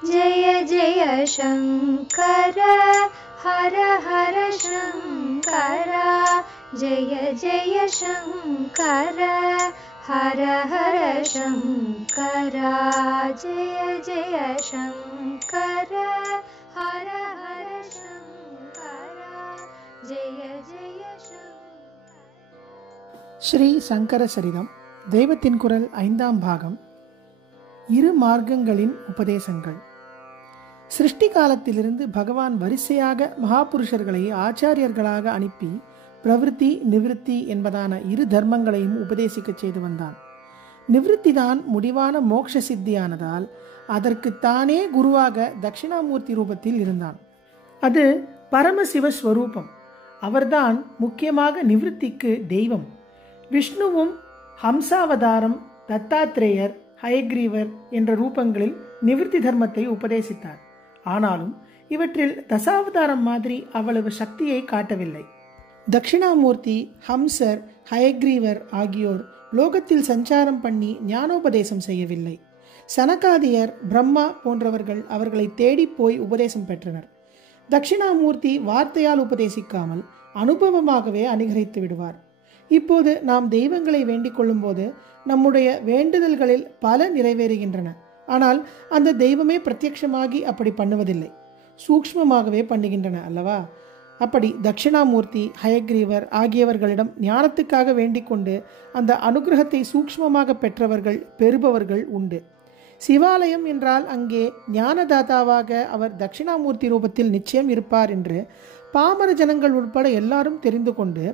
जय जय शङ्कर हर हर शङ्कर जय जय शङ्कर हर हर शङ्कर जय जय शङ्कर हर हर शङ्कर जय जय शङ्कर. ஸ்ரீ சங்கர சரிதம் தெய்வத்தின் குரல் 5ஆம் பாகம். இரு மார்க்கங்களின் உபதேசங்கள். சிருஷ்டி காலத்திலிருந்து பகவான் வரிசையாக மகாபுருஷர்களை ஆச்சாரியர்களாக அனுப்பி பிரவிற்த்தி நிவிருத்தி என்பதான இரு தர்மங்களையும் உபதேசிக்க செய்து வந்தான். நிவிருத்தி தான் முடிவான மோட்ச சித்தியானதால் அதற்கு தானே குருவாக தட்சிணாமூர்த்தி ரூபத்தில் இருந்தான். அது பரமசிவஸ்வரூபம். அவர்தான் முக்கியமாக நிவிருத்திக்கு தெய்வம். விஷ்ணுவும் ஹம்சாவதாரம், தத்தாத்ரேயர், ஹயக்ரீவர் என்ற ரூபங்களில் நிவிருத்தி தர்மத்தை உபதேசித்தார். ஆனாலும் இவற்றில் தசாவதாரம் மாதிரி அவ்வளவு சக்தியை காட்டவில்லை. தட்சிணாமூர்த்தி, ஹம்சர், ஹயக்ரீவர் ஆகியோர் லோகத்தில் சஞ்சாரம் பண்ணி ஞானோபதேசம் செய்யவில்லை. சனகாதியர், பிரம்மா போன்றவர்கள் அவர்களை தேடி போய் உபதேசம் பெற்றனர். தட்சிணாமூர்த்தி வார்த்தையால் உபதேசிக்காமல் அனுபவமாகவே அனுகிரகித்து விடுவார். இப்போது நாம் தெய்வங்களை வேண்டிக் கொள்ளும் போது நம்முடைய வேண்டுதல்களில் பல நிறைவேறுகின்றன. ஆனால் அந்த தெய்வமே பிரத்யட்சமாகி அப்படி பண்ணுவதில்லை, சூக்ஷ்மமாகவே பண்ணுகின்றன அல்லவா? அப்படி தட்சிணாமூர்த்தி, ஹயக்ரீவர் ஆகியவர்களிடம் ஞானத்துக்காக வேண்டிக் கொண்டு அந்த அனுகிரகத்தை சூக்ஷ்மமாக பெற்றவர்கள், பெறுபவர்கள் உண்டு. சிவாலயம் என்றால் அங்கே ஞானதாதாவாக அவர் தட்சிணாமூர்த்தி ரூபத்தில் நிச்சயம் இருப்பார் என்று பாமர ஜனங்கள் உட்பட எல்லாரும் தெரிந்து கொண்டு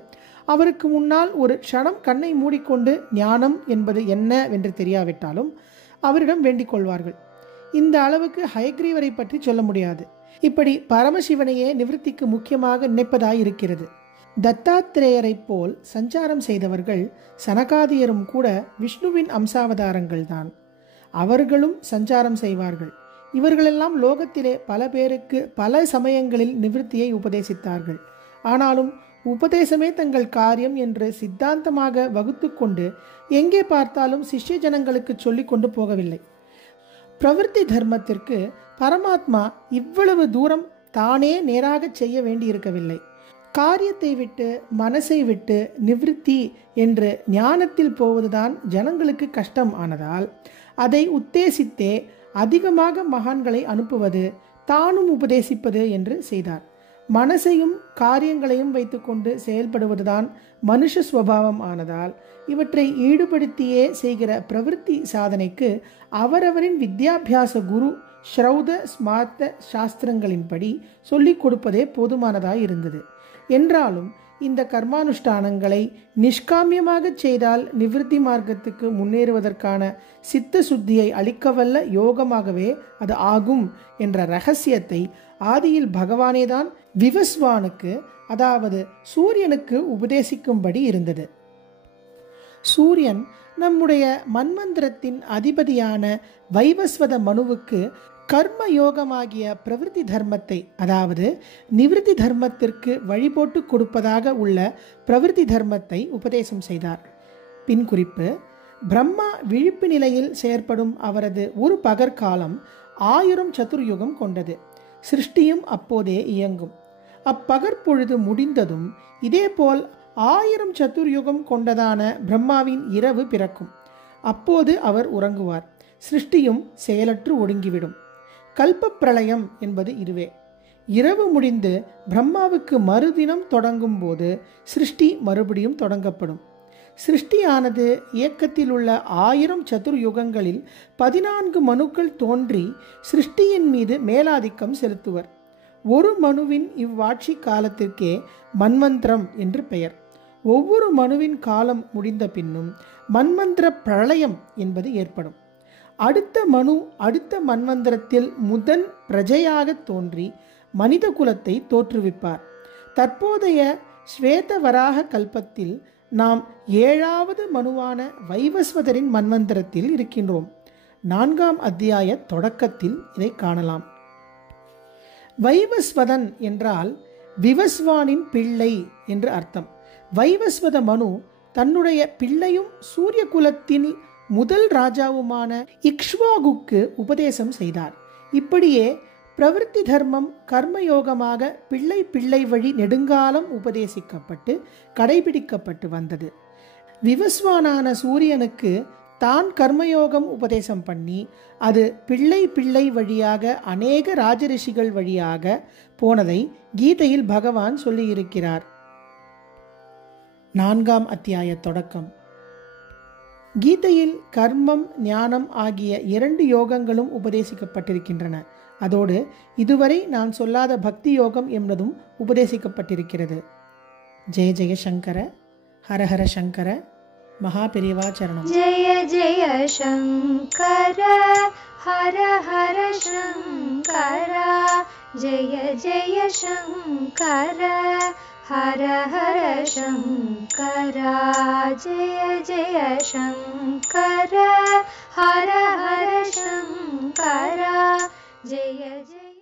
அவருக்கு முன்னால் ஒரு க்ஷணம் கண்ணை மூடிக்கொண்டு ஞானம் என்பது என்ன என்று தெரியாவிட்டாலும் அவரிடம் வேண்டிக் கொள்வார்கள். இந்த அளவுக்கு ஹயக்ரீவரை பற்றி சொல்ல முடியாது. இப்படி பரமசிவனையே நிவிருத்திக்கு முக்கியமாக நினைப்பதாய் இருக்கிறது. தத்தாத்திரேயரை போல் சஞ்சாரம் செய்தவர்கள் சனகாதியரும் கூட விஷ்ணுவின் அம்சாவதாரங்கள் தான். அவர்களும் சஞ்சாரம் செய்வார்கள். இவர்களெல்லாம் லோகத்திலே பல பேருக்கு பல சமயங்களில் நிவிருத்தியை உபதேசித்தார்கள். ஆனாலும் உபதேசமே தங்கள் காரியம் என்று சித்தாந்தமாக வகுத்து கொண்டு எங்கே பார்த்தாலும் சிஷ்ய ஜனங்களுக்கு சொல்லிக் கொண்டு போகவில்லை. பிரவிற்த்தி தர்மத்திற்கு பரமாத்மா இவ்வளவு தூரம் தானே நேராக செய்ய வேண்டியிருக்கவில்லை. காரியத்தை விட்டு மனசை விட்டு நிவிருத்தி என்று ஞானத்தில் போவதுதான் ஜனங்களுக்கு கஷ்டம் ஆனதால் அதை உத்தேசித்தே அதிகமாக மகான்களை அனுப்புவது, தானும் உபதேசிப்பது என்று செய்தார். மனசையும் காரியங்களையும் வைத்துக்கொண்டு செயல்படுவதுதான் மனுஷ ஸ்வபாவம் ஆனதால் இவற்றை ஈடுபடுத்தியே செய்கிற பிரவிற்த்தி சாதனைக்கு அவரவரின் வித்யாபியாச குரு ஸ்ரௌத ஸ்மார்த்த சாஸ்திரங்களின்படி சொல்லிக் கொடுப்பதே போதுமானதாய் இருந்தது. என்றாலும் இந்த கர்மானுஷ்டானங்களை நிஷ்காமியமாக செய்தால் நிவிருத்தி மார்க்கத்துக்கு முன்னேறுவதற்கான சித்த சுத்தியை அளிக்கவல்ல யோகமாகவே அது ஆகும் என்ற ரகசியத்தை ஆதியில் பகவானேதான் விவஸ்வானுக்கு, அதாவது சூரியனுக்கு உபதேசிக்கும்படி இருந்தது. சூரியன் நம்முடைய மன்வந்திரத்தின் அதிபதியான வைவஸ்வத மனுவுக்கு கர்ம யோகமாகிய பிரவிற்த்தி தர்மத்தை, அதாவது நிவிருத்தி தர்மத்திற்கு வழிபோட்டு கொடுப்பதாக உள்ள பிரவிற்த்தி தர்மத்தை உபதேசம் செய்தார். பின் குறிப்பு: பிரம்மா விழிப்பு நிலையில் செயற்படும் அவரது ஒரு பகற்காலம் 1000 சதுர்யுகம் கொண்டது. சிருஷ்டியும் அப்போதே இயங்கும். அப்பகற்பொழுது முடிந்ததும் இதேபோல் 1000 சதுர்யுகம் கொண்டதான பிரம்மாவின் இரவு பிறக்கும். அப்போது அவர் உறங்குவார். சிருஷ்டியும் செயலற்று ஒடுங்கிவிடும். கல்ப பிரளயம் என்பது இதுவே. இரவு முடிந்து பிரம்மாவுக்கு மறுதினம் தொடங்கும் போது சிருஷ்டி மறுபடியும் தொடங்கப்படும். சிருஷ்டியானது இயக்கத்தில் உள்ள 1000 சதுர்யுகங்களில் 14 மனுக்கள் தோன்றி சிருஷ்டியின் மீது மேலாதிக்கம் செலுத்துவர். ஒரு மனுவின் இவ்வாட்சி காலத்திற்கே மன்வந்திரம் என்று பெயர். ஒவ்வொரு மனுவின் காலம் முடிந்த பின்னும் மன்வந்திர பிரளயம் என்பது ஏற்படும். அடுத்த மனு அடுத்த மன்வந்திரத்தில் முதன் பிரஜையாக தோன்றி மனித குலத்தை தோற்றுவிப்பார். தற்போதைய ஸ்வேதவராக கல்பத்தில் நாம் 7வது மனுவான வைவஸ்வதரின் மன்வந்திரத்தில் இருக்கின்றோம். 4ஆம் அத்தியாய தொடக்கத்தில் இதை காணலாம். வைவஸ்வதன் என்றால் விவஸ்வானின் பிள்ளை என்று அர்த்தம். வைவஸ்வத மனு தன்னுடைய பிள்ளையும் சூரிய குலத்தின் முதல் ராஜாவுமான இக்ஷ்வாகுக்கு உபதேசம் செய்தார். இப்படியே பிரவிற்த்தி தர்மம் கர்மயோகமாக பிள்ளை பிள்ளை வழி நெடுங்காலம் உபதேசிக்கப்பட்டு கடைபிடிக்கப்பட்டு வந்தது. விவஸ்வானான சூரியனுக்கு தான் கர்மயோகம் உபதேசம் பண்ணி அது பிள்ளை பிள்ளை வழியாக அநேக ராஜரிஷிகள் வழியாக போனதை கீதையில் பகவான் சொல்லியிருக்கிறார். 4ஆம் அத்தியாய தொடக்கம். கீதையில் கர்மம் ஞானம் ஆகிய 2 யோகங்களும் உபதேசிக்கப்பட்டிருக்கின்றன. அதோடு இதுவரை நான் சொல்லாத பக்தி யோகம் என்பதும் உபதேசிக்கப்பட்டிருக்கிறது. ஜெய ஜெய சங்கர, ஹரஹர சங்கர, மகாபெரிவா சரணம். ஜெய ஜெய சங்கர, ஹர ஹர சங்கர, ஜெய ஜெய சங்கர, ஹர ஹர சங்கர, ஜெய ஜெய சங்கர, ஹர ஹர சங்கர, ஜெய ஜெய